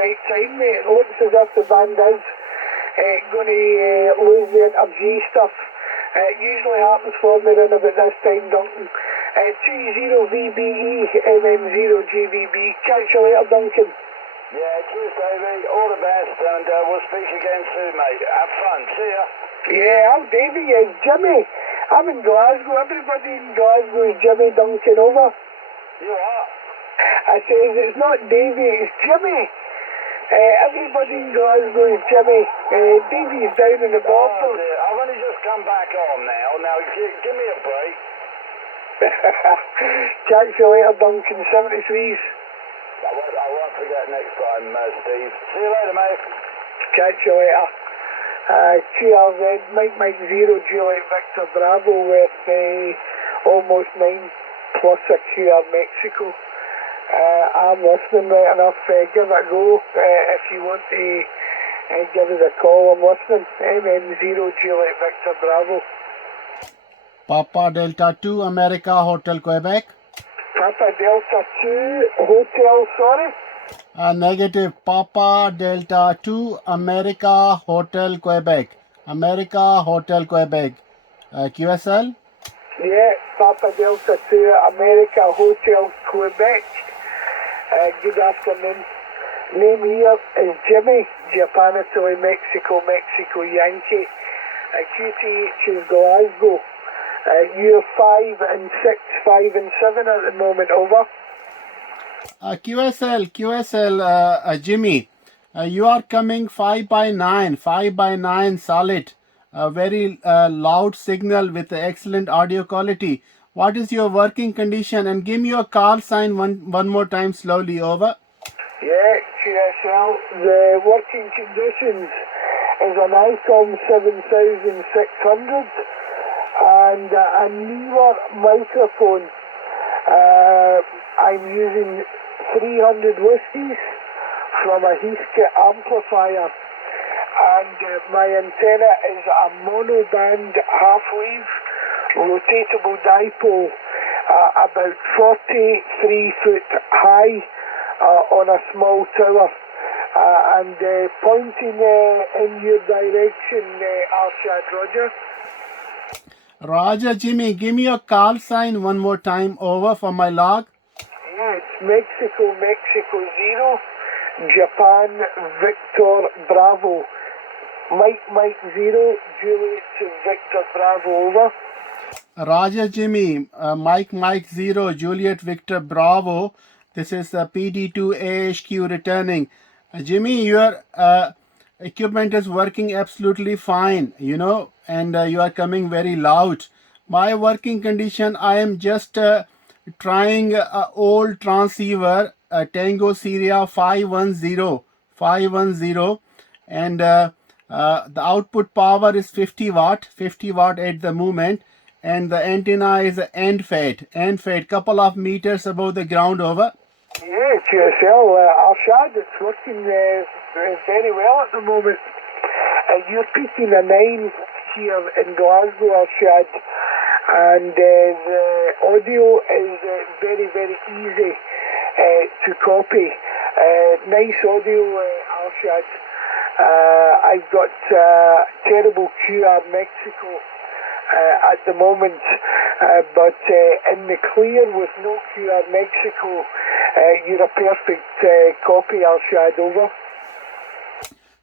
right time, mate. It looks as if the band is going to lose the inter-G stuff. It usually happens for me around about this time, Duncan. 20VBE MM0GVB. Catch you later, Duncan. Yeah, cheers, Davey. All the best, and we'll speak again soon, mate. Have fun. See ya. Yeah, I'm Davey. Jimmy. I'm in Glasgow. Everybody in Glasgow is Jimmy Duncan. Over. You are? I says it's not Davey, it's Jimmy. Everybody in Glasgow is Jimmy. Davey is down in the bottom. Oh, dear. I've only just come back on now. Now, give me a break. Catch you later, Duncan. 73s. I won't forget next time, Steve. See you later, mate. Catch you later. QRZ, Mike 0, Juliet Victor Bravo with almost 9 plus a QR Mexico. I'm listening right enough. Give it a go if you want to give us a call. I'm listening. MM0 Juliet Victor Bravo. Papa Delta 2 America Hotel Quebec. Papa Delta 2 Hotel, sorry. Negative. Papa Delta 2 America Hotel Quebec. America Hotel Quebec. QSL? Yeah, Papa Delta 2 America Hotel Quebec. Good afternoon. Name here is Jimmy, Japan, Italy, Mexico, Mexico, Yankee. QTH is Glasgow. Year 5 and 6, 5 and 7 at the moment, over. QSL, Jimmy, you are coming 5 by 9 solid, very loud signal with excellent audio quality. What is your working condition? And give me your call sign one more time slowly, over. Yeah, QSL, the working conditions is an ICOM 7600 and a newer microphone. I'm using 300 whiskies from a Heathkit amplifier, and my antenna is a monoband half-wave rotatable dipole, about 43 foot high on a small tower, and pointing in your direction, Arshad Roger. Roger, Jimmy, give me your call sign one more time, over, for my log. Yeah, it's Mexico 0, Japan Victor Bravo. Mike 0, Juliet Victor Bravo, over. Roger, Jimmy, Mike 0, Juliet Victor Bravo. This is PD2 AHQ returning. Jimmy, your equipment is working absolutely fine, and you are coming very loud. My working condition, I am just trying old transceiver, Tango Syria 510, and the output power is 50 watt at the moment, and the antenna is end fed, couple of meters above the ground, over. Yeah, QSL, Arshad, it's working very well at the moment. You're peaking a 9 here in Glasgow, Arshad, and the audio is very, very easy to copy. Nice audio, Arshad. I've got terrible QR Mexico at the moment, but in the clear with no QR Mexico, you're a perfect copy, Arshad, over.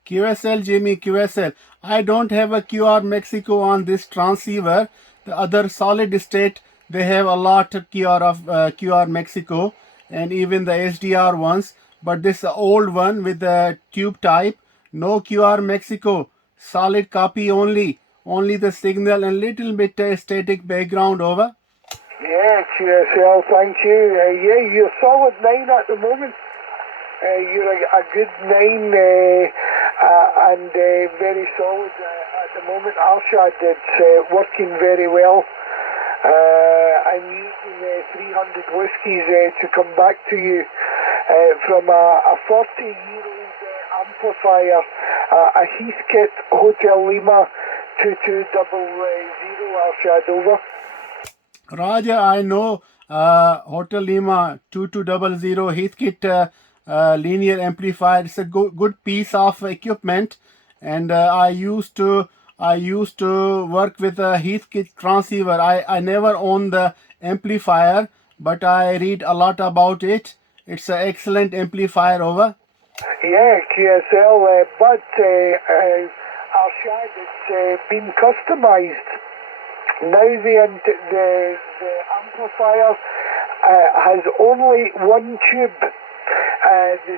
QSL, Jimmy, QSL. I don't have a QR Mexico on this transceiver. The other solid state, they have a lot of QR Mexico, and even the SDR ones. But this old one with the tube type, no QR Mexico, solid copy only the signal and little bit static background, over. Yeah, QSL, thank you. Yeah, you're solid 9 at the moment. You're a good 9 and very solid at the moment. Arshad, it's working very well. I'm using 300 whiskies to come back to you from a 40-year-old amplifier, a Heathkit Hotel Lima 2200, Arshad, over. Roger, I know Hotel Lima 2200 Heathkit linear amplifier. It's a good piece of equipment, and I used to work with a Heathkit transceiver. I never owned the amplifier, but I read a lot about it. It's an excellent amplifier over. Yeah, QSL, but Arshad, it's been customized. Now the amplifier has only one tube. The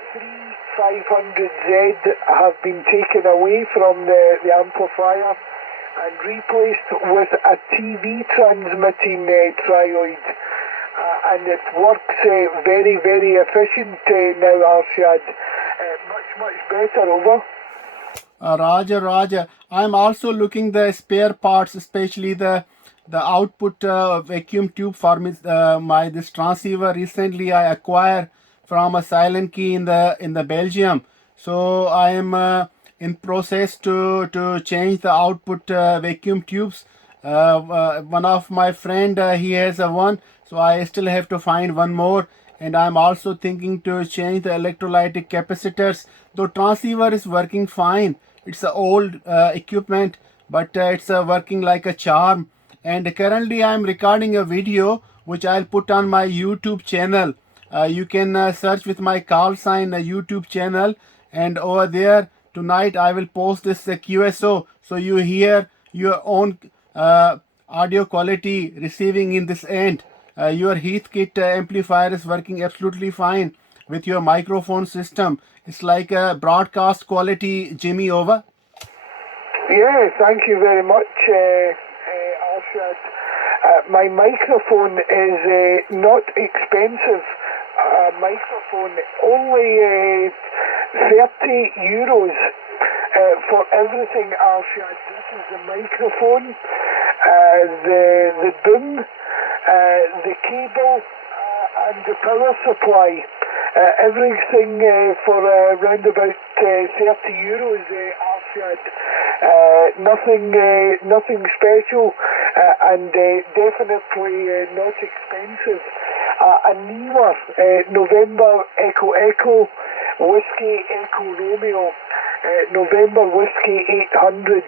3500Z have been taken away from the amplifier and replaced with a TV transmitting trioid. And it works very, very efficient now, Arshad. Much better, over. Roger. I'm also looking the spare parts, especially the output vacuum tube for my this transceiver. Recently, I acquired from a Silent Key in the Belgium. So I am in process to change the output vacuum tubes. One of my friend he has a one, so I still have to find one more. And I'm also thinking to change the electrolytic capacitors. Though transceiver is working fine, it's an old equipment, but it's working like a charm. And currently I'm recording a video which I'll put on my YouTube channel. You can search with my call sign YouTube channel, and over there tonight I will post this QSO, so you hear your own audio quality receiving in this end. Your Heathkit amplifier is working absolutely fine with your microphone system. It's like a broadcast quality, Jimmy, over. Yeah, thank you very much, Arshad. My microphone is not expensive. Microphone, only €30 for everything, Arshad. This is the microphone, the boom, the cable, and the power supply. Everything for around about €30, Arshad. Nothing special, and definitely not expensive. A NEWA, November Echo Whiskey Echo Romeo, November Whiskey 800.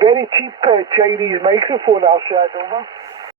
Very cheap Chinese microphone, Arshad, over.